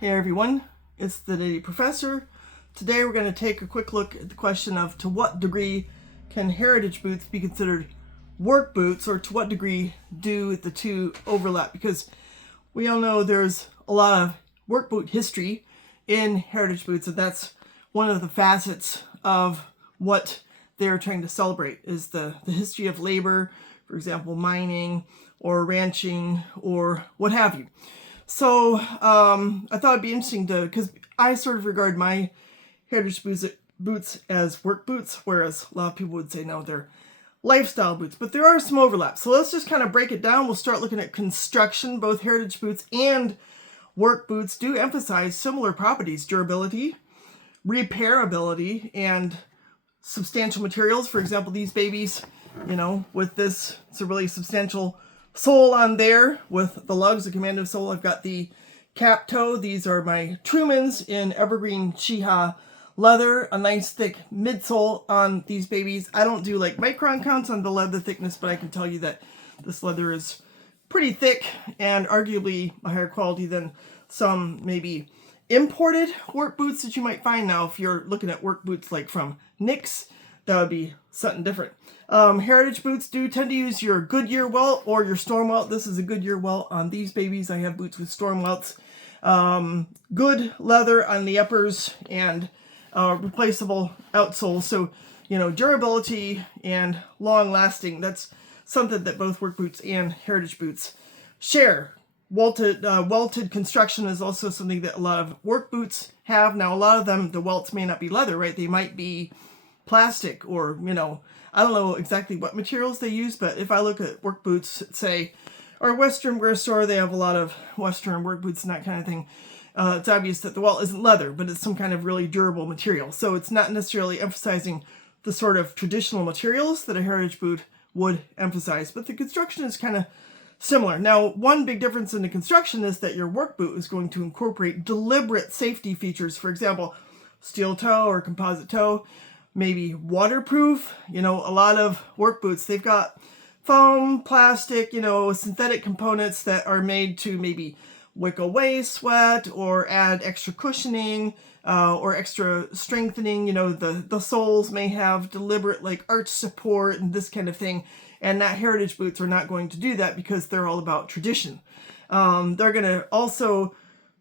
Hey everyone, it's the Nitty Professor. Today we're going to take a quick look at the question of to what degree can heritage boots be considered work boots, or to what degree do the two overlap, because we all know there's a lot of work boot history in heritage boots, and that's one of the facets of what they're trying to celebrate is the history of labor, for example, mining or ranching or what have you. So I thought it'd be interesting because I sort of regard my heritage boots as work boots, whereas a lot of people would say no, they're lifestyle boots, but there are some overlaps. So let's just kind of break it down. We'll start looking at construction. Both heritage boots and work boots do emphasize similar properties: durability, repairability, and substantial materials. For example, these babies, with this, it's a really substantial sole on there with the lugs, the commando sole. I've got the cap toe. These are my Trumans in evergreen Chiha leather, a nice thick midsole on these babies. I don't do like micron counts on the leather thickness, but I can tell you that this leather is pretty thick and arguably a higher quality than some maybe imported work boots that you might find. Now, if you're looking at work boots like from Nick's, that would be something different. Heritage boots do tend to use your Goodyear welt or your storm welt. This is a Goodyear welt on these babies. I have boots with storm welts. Good leather on the uppers and replaceable outsoles. So, durability and long lasting, that's something that both work boots and heritage boots share. Welted construction is also something that a lot of work boots have. Now, a lot of them, the welts may not be leather, right? They might be plastic or, I don't know exactly what materials they use, but if I look at work boots, say, or Western wear store, they have a lot of Western work boots and that kind of thing. It's obvious that the welt isn't leather, but it's some kind of really durable material. So it's not necessarily emphasizing the sort of traditional materials that a heritage boot would emphasize, but the construction is kind of similar. Now, one big difference in the construction is that your work boot is going to incorporate deliberate safety features. For example, steel toe or composite toe, maybe waterproof. A lot of work boots, they've got foam, plastic, synthetic components that are made to maybe wick away sweat or add extra cushioning or extra strengthening. The soles may have deliberate like arch support and this kind of thing. And that heritage boots are not going to do that because they're all about tradition. They're going to also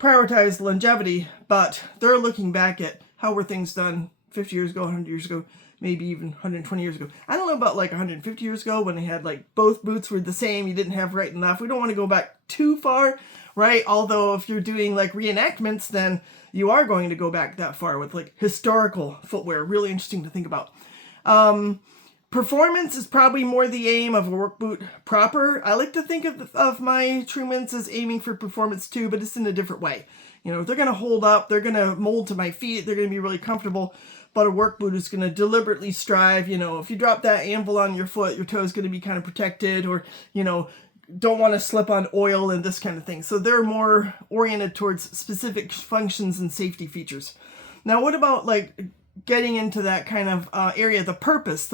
prioritize longevity, but they're looking back at how were things done 50 years ago, 100 years ago, maybe even 120 years ago. I don't know about like 150 years ago when they had like both boots were the same. You didn't have right and left. We don't want to go back too far, right? Although if you're doing like reenactments, then you are going to go back that far with like historical footwear. Really interesting to think about. Performance is probably more the aim of a work boot proper. I like to think of my Trumans as aiming for performance too, but it's in a different way. They're going to hold up, they're going to mold to my feet, they're going to be really comfortable, but a work boot is going to deliberately strive. If you drop that anvil on your foot, your toe is going to be kind of protected, or, don't want to slip on oil and this kind of thing. So they're more oriented towards specific functions and safety features. Now, what about like getting into that kind of area, the purpose,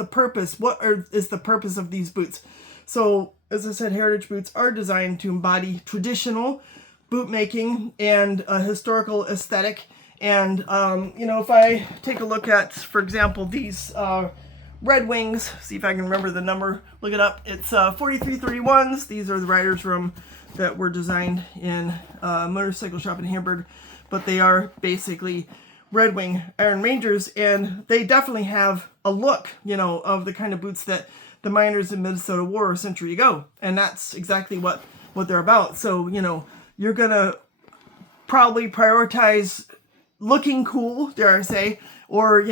what is the purpose of these boots? So, as I said, heritage boots are designed to embody traditional boot making and a historical aesthetic. And, if I take a look at, for example, these Red Wings, see if I can remember the number, look it up. It's 4331s. These are the Riders Room that were designed in a motorcycle shop in Hamburg, but they are basically Red Wing Iron Rangers, and they definitely have a look, of the kind of boots that the miners in Minnesota wore a century ago, and that's exactly what they're about. So, you're gonna probably prioritize looking cool, dare I say, or,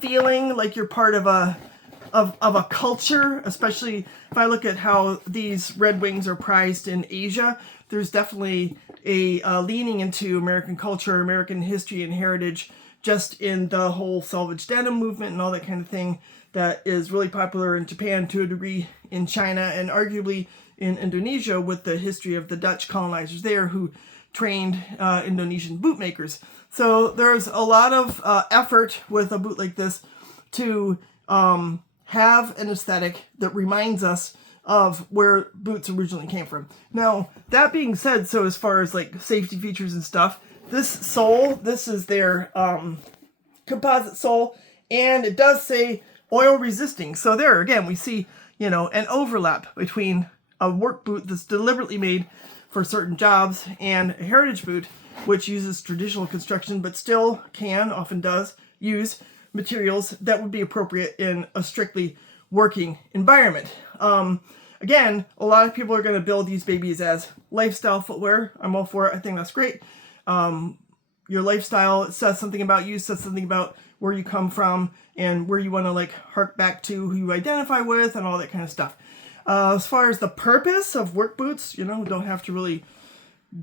feeling like you're part of a culture, especially if I look at how these Red Wings are prized in Asia. There's definitely a leaning into American culture, American history and heritage, just in the whole salvage denim movement and all that kind of thing that is really popular in Japan, to a degree in China, and arguably in Indonesia with the history of the Dutch colonizers there who trained Indonesian bootmakers. So there's a lot of effort with a boot like this to have an aesthetic that reminds us of where boots originally came from. Now, that being said, so as far as like safety features and stuff, this sole, this is their composite sole, and it does say oil resisting. So there again, we see, you know, an overlap between a work boot that's deliberately made for certain jobs and a heritage boot, which uses traditional construction, but still often does, use materials that would be appropriate in a strictly working environment. Again, a lot of people are going to build these babies as lifestyle footwear. I'm all for it. I think that's great. Your lifestyle says something about you, says something about where you come from and where you want to like hark back to who you identify with and all that kind of stuff. As far as the purpose of work boots, you know, don't have to really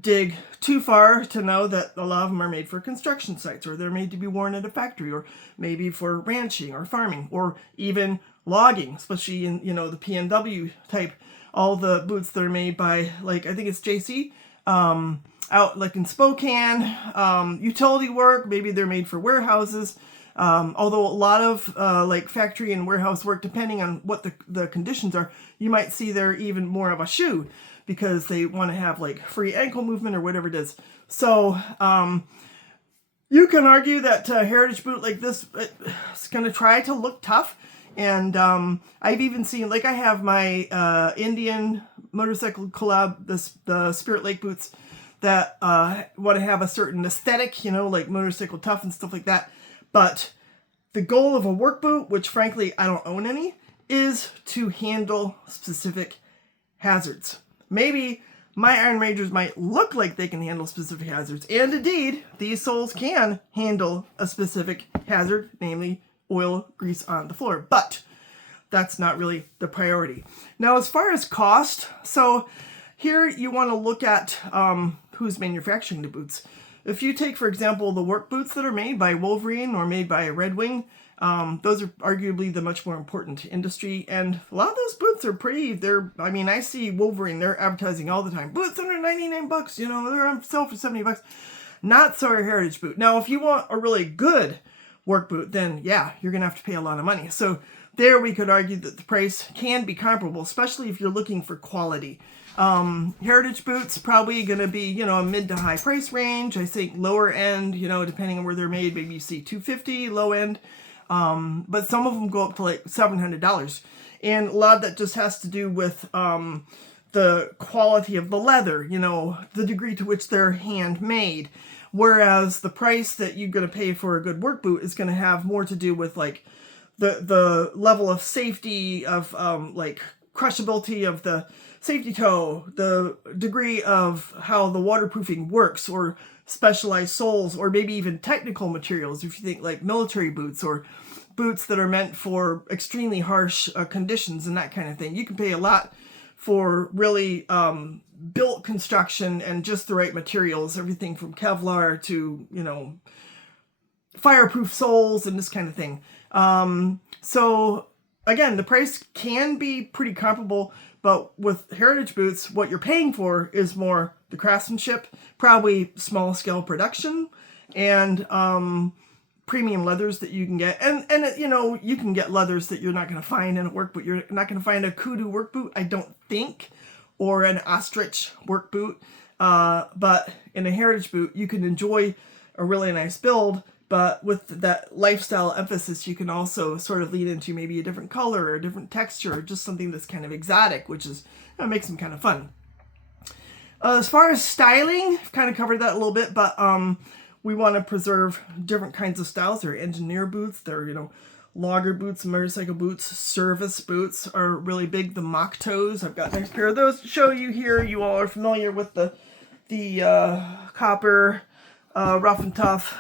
dig too far to know that a lot of them are made for construction sites, or they're made to be worn at a factory, or maybe for ranching or farming, or even logging, especially in, you know, the PNW type. All the boots that are made by, like, I think it's JC, out like in Spokane, utility work, maybe they're made for warehouses. Although a lot of like factory and warehouse work, depending on what the conditions are, you might see they're even more of a shoe because they want to have like free ankle movement or whatever it is. So you can argue that a heritage boot like this, it's going to try to look tough. And I've even seen, like I have my Indian motorcycle collab, the Spirit Lake boots that want to have a certain aesthetic, you know, like motorcycle tough and stuff like that. But the goal of a work boot, which frankly I don't own any, is to handle specific hazards. Maybe my Iron Rangers might look like they can handle specific hazards, and indeed, these soles can handle a specific hazard, namely oil, grease on the floor, but that's not really the priority. Now, as far as cost, so here you want to look at who's manufacturing the boots. If you take, for example, the work boots that are made by Wolverine or made by Red Wing, those are arguably the much more important industry. And a lot of those boots are I mean, I see Wolverine, they're advertising all the time. Boots under 99 bucks, you know, they're on sale for 70 bucks. Not so a heritage boot. Now, if you want a really good work boot, then yeah, you're going to have to pay a lot of money. So there we could argue that the price can be comparable, especially if you're looking for quality. Heritage boots probably going to be, you know, a mid to high price range. I think lower end, you know, depending on where they're made, maybe you see $250 low end. But some of them go up to like $700. And a lot of that just has to do with the quality of the leather, you know, the degree to which they're handmade. Whereas the price that you're going to pay for a good work boot is going to have more to do with like the level of safety of like crushability of the safety toe, the degree of how the waterproofing works, or specialized soles, or maybe even technical materials. If you think like military boots or boots that are meant for extremely harsh conditions and that kind of thing, you can pay a lot for really built construction and just the right materials, everything from Kevlar to, you know, fireproof soles and this kind of thing. So again, the price can be pretty comparable, but with heritage boots, what you're paying for is more the craftsmanship, probably small scale production, and premium leathers that you can get. And you know, you can get leathers that you're not going to find in a work boot. You're not going to find a kudu work boot, I don't think, or an ostrich work boot. But in a heritage boot, you can enjoy a really nice build, but with that lifestyle emphasis, you can also sort of lead into maybe a different color or a different texture, or just something that's kind of exotic, which is, you know, makes them kind of fun. As far as styling, I've kind of covered that a little bit, but we want to preserve different kinds of styles. There are engineer boots, there are, you know, logger boots, motorcycle boots, service boots are really big. The mock toes, I've got a nice pair of those to show you here. You all are familiar with the copper rough and tough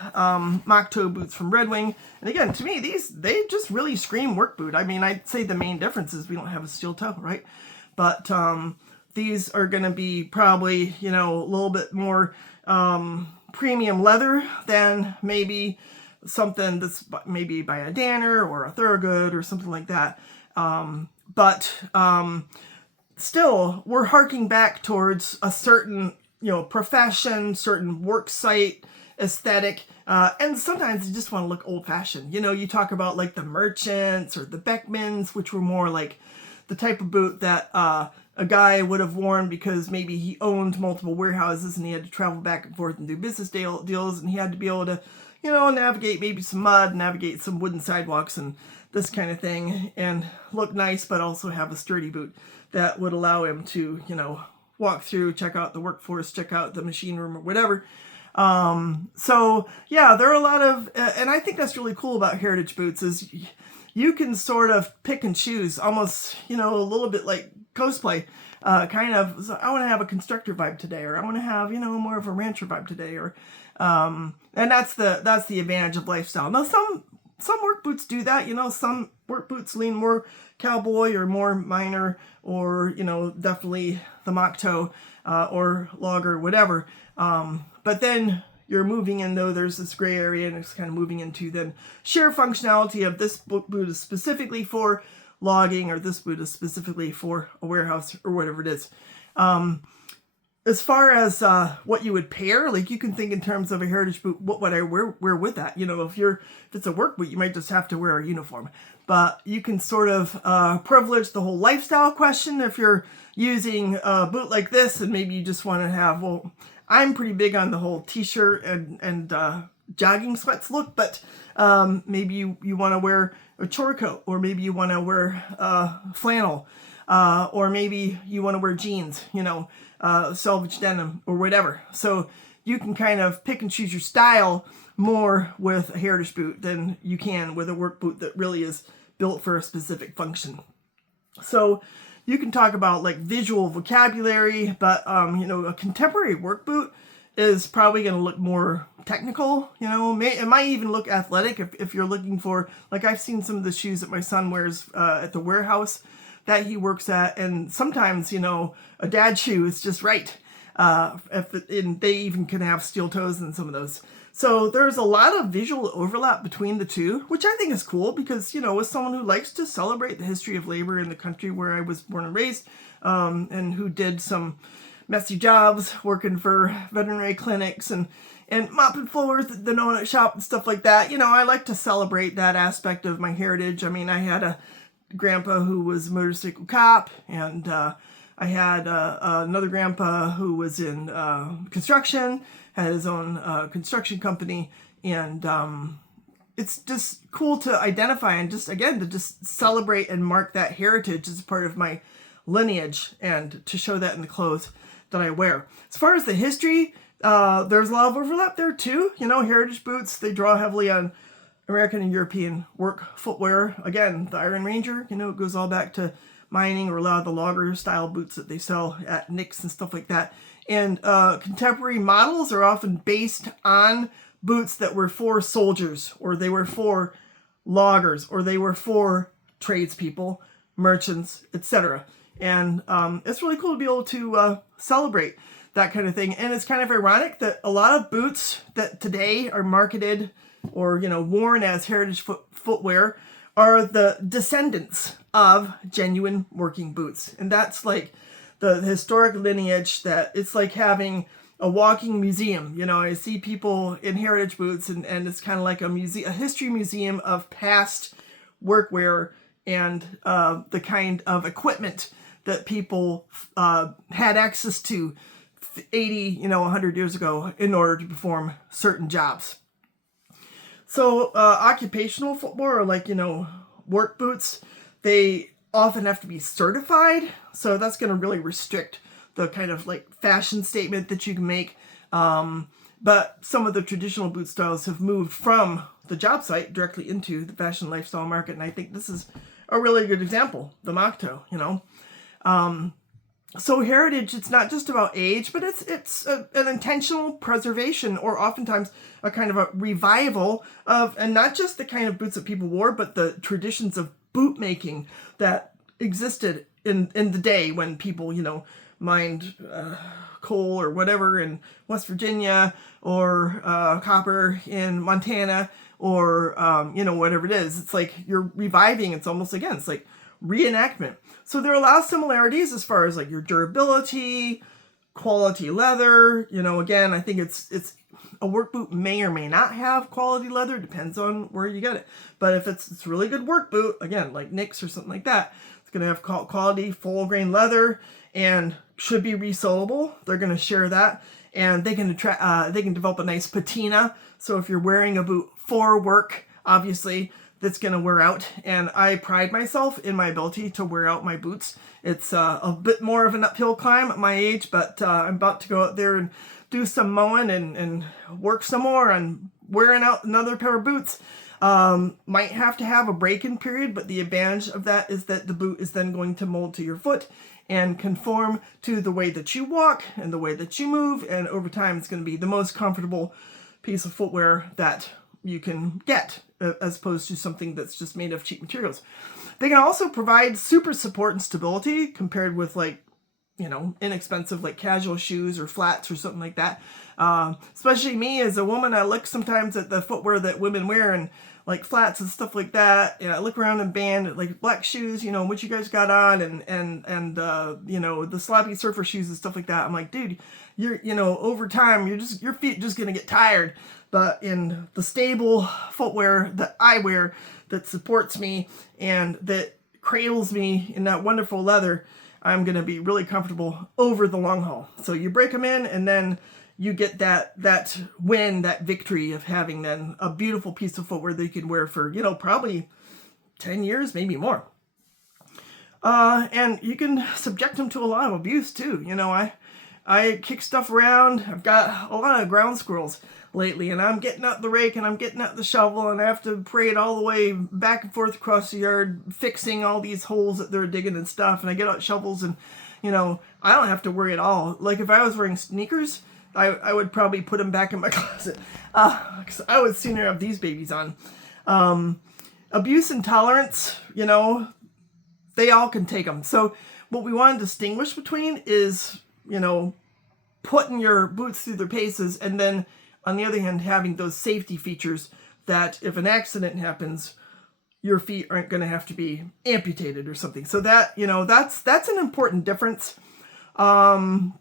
mock toe boots from Red Wing. And again, to me, they just really scream work boot. I mean, I'd say the main difference is we don't have a steel toe, right? But these are going to be probably, you know, a little bit more premium leather than maybe something that's maybe by a Danner or a Thorogood or something like that. But still, we're harking back towards a certain, you know, profession, certain work site aesthetic, and sometimes you just want to look old-fashioned. You know, you talk about like the Merchants or the Beckmans, which were more like the type of boot that a guy would have worn because maybe he owned multiple warehouses and he had to travel back and forth and do business deals, and he had to be able to, navigate maybe some mud, navigate some wooden sidewalks and this kind of thing, and look nice, but also have a sturdy boot that would allow him to, walk through, check out the workforce, check out the machine room or whatever. So yeah, there are a lot of, and I think that's really cool about heritage boots is you can sort of pick and choose, almost, a little bit like cosplay, kind of, so I want to have a constructor vibe today, or I want to have, more of a rancher vibe today, or, and that's the advantage of lifestyle. Now, some work boots do that, some work boots lean more cowboy or more miner, or, definitely the mock toe, or logger, whatever. But then you're moving in, though, there's this gray area, and it's kind of moving into then sheer functionality of this boot is specifically for logging, or this boot is specifically for a warehouse, or whatever it is. As far as what you would pair, like you can think in terms of a heritage boot, what would I wear with that? If it's a work boot, you might just have to wear a uniform. But you can sort of privilege the whole lifestyle question if you're using a boot like this, and maybe you just want to have, well, I'm pretty big on the whole t-shirt and jogging sweats look, but maybe you want to wear a chore coat, or maybe you want to wear flannel, or maybe you want to wear jeans, selvage denim or whatever. So you can kind of pick and choose your style more with a heritage boot than you can with a work boot that really is built for a specific function. So you can talk about like visual vocabulary, but a contemporary work boot is probably going to look more technical. It might even look athletic if you're looking for, like, I've seen some of the shoes that my son wears at the warehouse that he works at, and sometimes a dad shoe is just right. And they even can have steel toes in some of those. So there's a lot of visual overlap between the two, which I think is cool because, as someone who likes to celebrate the history of labor in the country where I was born and raised, and who did some messy jobs working for veterinary clinics and mopping floors at the donut shop and stuff like that, I like to celebrate that aspect of my heritage. I mean, I had a grandpa who was a motorcycle cop, and I had another grandpa who was in construction, had his own construction company, and it's just cool to identify and just celebrate and mark that heritage as part of my lineage, and to show that in the clothes that I wear. As far as the history, there's a lot of overlap there too. Heritage boots, they draw heavily on American and European work footwear. Again, the Iron Ranger, it goes all back to mining, or a lot of the logger style boots that they sell at Nick's and stuff like that. And contemporary models are often based on boots that were for soldiers, or they were for loggers, or they were for tradespeople, merchants, etc. And it's really cool to be able to celebrate that kind of thing. And it's kind of ironic that a lot of boots that today are marketed or worn as heritage footwear are the descendants of genuine working boots. And that's like the historic lineage, that it's like having a walking museum. I see people in heritage boots, and it's kind of like a history museum of past workwear and the kind of equipment that people had access to 80, 100 years ago in order to perform certain jobs. So occupational footwear, or like, work boots, they often have to be certified. So that's going to really restrict the kind of like fashion statement that you can make. But some of the traditional boot styles have moved from the job site directly into the fashion lifestyle market. And I think this is a really good example, the mock toe, So heritage, it's not just about age, but it's an intentional preservation, or oftentimes a kind of a revival of, and not just the kind of boots that people wore, but the traditions of boot making that existed in the day when people, mined coal or whatever in West Virginia, or copper in Montana, or, whatever it is. It's like you're reviving. It's almost, again, it's like reenactment. So there are a lot of similarities as far as like your durability, quality leather. Again, I think it's a work boot may or may not have quality leather, depends on where you get it. But if it's really good work boot, again, like Nick's or something like that, It's going to have quality full grain leather and should be resolable. They're going to share that, and they can develop a nice patina. So if you're wearing a boot for work, obviously that's going to wear out. And I pride myself in my ability to wear out my boots. It's a bit more of an uphill climb at my age, but I'm about to go out there and do some mowing and work some more on wearing out another pair of boots. Might have to have a break-in period, but the advantage of that is that the boot is then going to mold to your foot and conform to the way that you walk and the way that you move, and over time it's going to be the most comfortable piece of footwear that you can get, as opposed to something that's just made of cheap materials. They can also provide super support and stability compared with, like, inexpensive like casual shoes or flats or something like that. Especially me as a woman, I look sometimes at the footwear that women wear and like flats and stuff like that. And I look around and band at like black shoes, what you guys got on, and the sloppy surfer shoes and stuff like that. I'm like, dude, you're, over time, your feet just gonna get tired. But in the stable footwear that I wear that supports me and that cradles me in that wonderful leather, I'm going to be really comfortable over the long haul. So you break them in, and then you get that win, that victory of having then a beautiful piece of footwear that you can wear for, probably 10 years, maybe more. And you can subject them to a lot of abuse too. I kick stuff around. I've got a lot of ground squirrels lately, and I'm getting out the rake and I'm getting out the shovel, and I have to parade all the way back and forth across the yard fixing all these holes that they're digging and stuff, and I get out shovels, and I don't have to worry at all. Like if I was wearing sneakers, I would probably put them back in my closet, because I would sooner have these babies on. Abuse and tolerance, they all can take them. So what we want to distinguish between is putting your boots through their paces, and then on the other hand, having those safety features that if an accident happens, your feet aren't going to have to be amputated or something. So that, that's an important difference. Now,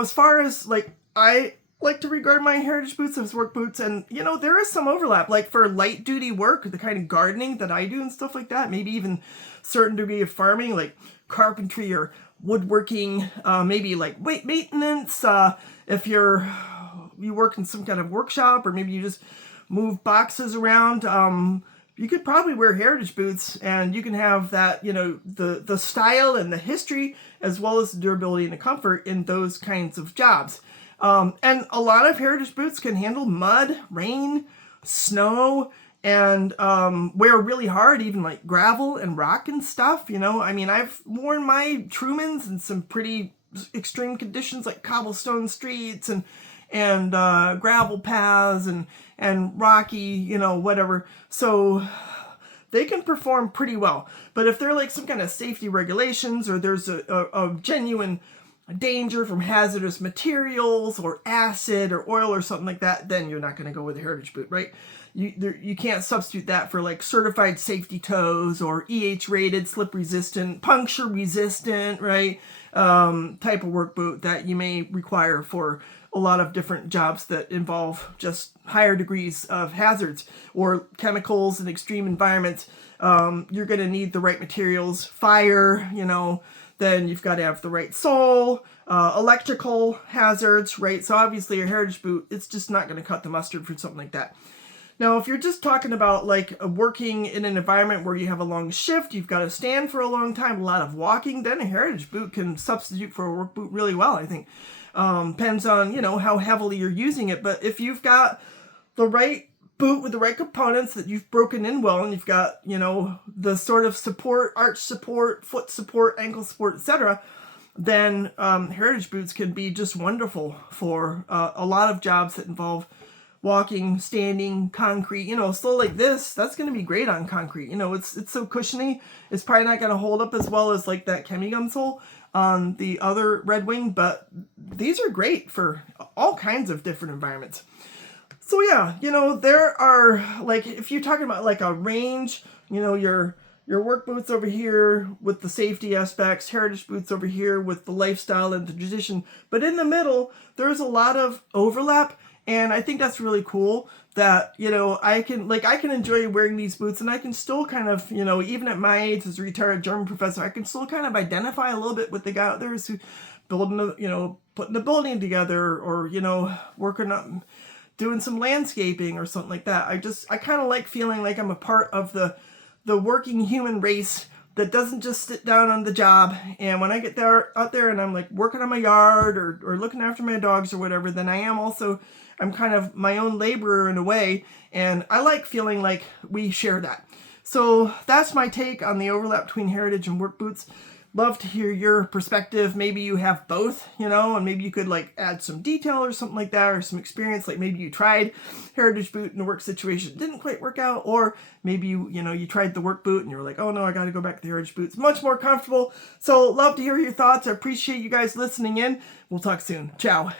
as far as like, I like to regard my heritage boots as work boots, and there is some overlap, like for light duty work, the kind of gardening that I do and stuff like that, maybe even certain degree of farming, like carpentry or woodworking, maybe like weight maintenance, if you work in some kind of workshop, or maybe you just move boxes around, you could probably wear heritage boots, and you can have that, the style and the history, as well as the durability and the comfort in those kinds of jobs. And a lot of heritage boots can handle mud, rain, snow, and wear really hard, even like gravel and rock and stuff. I've worn my Trumans in some pretty extreme conditions, like cobblestone streets and gravel paths and rocky, whatever. So they can perform pretty well. But if they're like some kind of safety regulations, or there's a genuine danger from hazardous materials or acid or oil or something like that, then you're not going to go with a heritage boot, right? You can't substitute that for like certified safety toes or EH rated, slip resistant, puncture resistant, right? Type of work boot that you may require for a lot of different jobs that involve just higher degrees of hazards or chemicals in extreme environments. You're going to need the right materials, fire, then you've got to have the right sole, electrical hazards, right? So obviously a heritage boot, it's just not going to cut the mustard for something like that. Now, if you're just talking about like working in an environment where you have a long shift, you've got to stand for a long time, a lot of walking, then a heritage boot can substitute for a work boot really well, I think. Depends on, how heavily you're using it. But if you've got the right boot with the right components that you've broken in well, and you've got, the sort of support, arch support, foot support, ankle support, etc., then heritage boots can be just wonderful for a lot of jobs that involve walking, standing, concrete, slow like this. That's going to be great on concrete. It's so cushiony. It's probably not going to hold up as well as like that chemigum sole on the other Red Wing, but these are great for all kinds of different environments. So yeah, there are, like, if you're talking about like a range, your work boots over here with the safety aspects, heritage boots over here with the lifestyle and the tradition, but in the middle, there's a lot of overlap And I think that's really cool that, you know, I can enjoy wearing these boots, and I can still kind of, you know, even at my age as a retired German professor, I can still kind of identify a little bit with the guy out there who's building putting the building together, or, you know, working on doing some landscaping or something like that. I kind of like feeling like I'm a part of the working human race that doesn't just sit down on the job. And when I get out there and I'm like working on my yard or looking after my dogs or whatever, then I'm kind of my own laborer in a way. And I like feeling like we share that. So that's my take on the overlap between heritage and work boots. Love to hear your perspective. Maybe you have both, you know, and maybe you could like add some detail or something like that, or some experience. Like maybe you tried heritage boot in a work situation, didn't quite work out, or maybe you tried the work boot and you were like, oh no, I got to go back to the heritage boot. It's much more comfortable. So love to hear your thoughts. I appreciate you guys listening in. We'll talk soon. Ciao.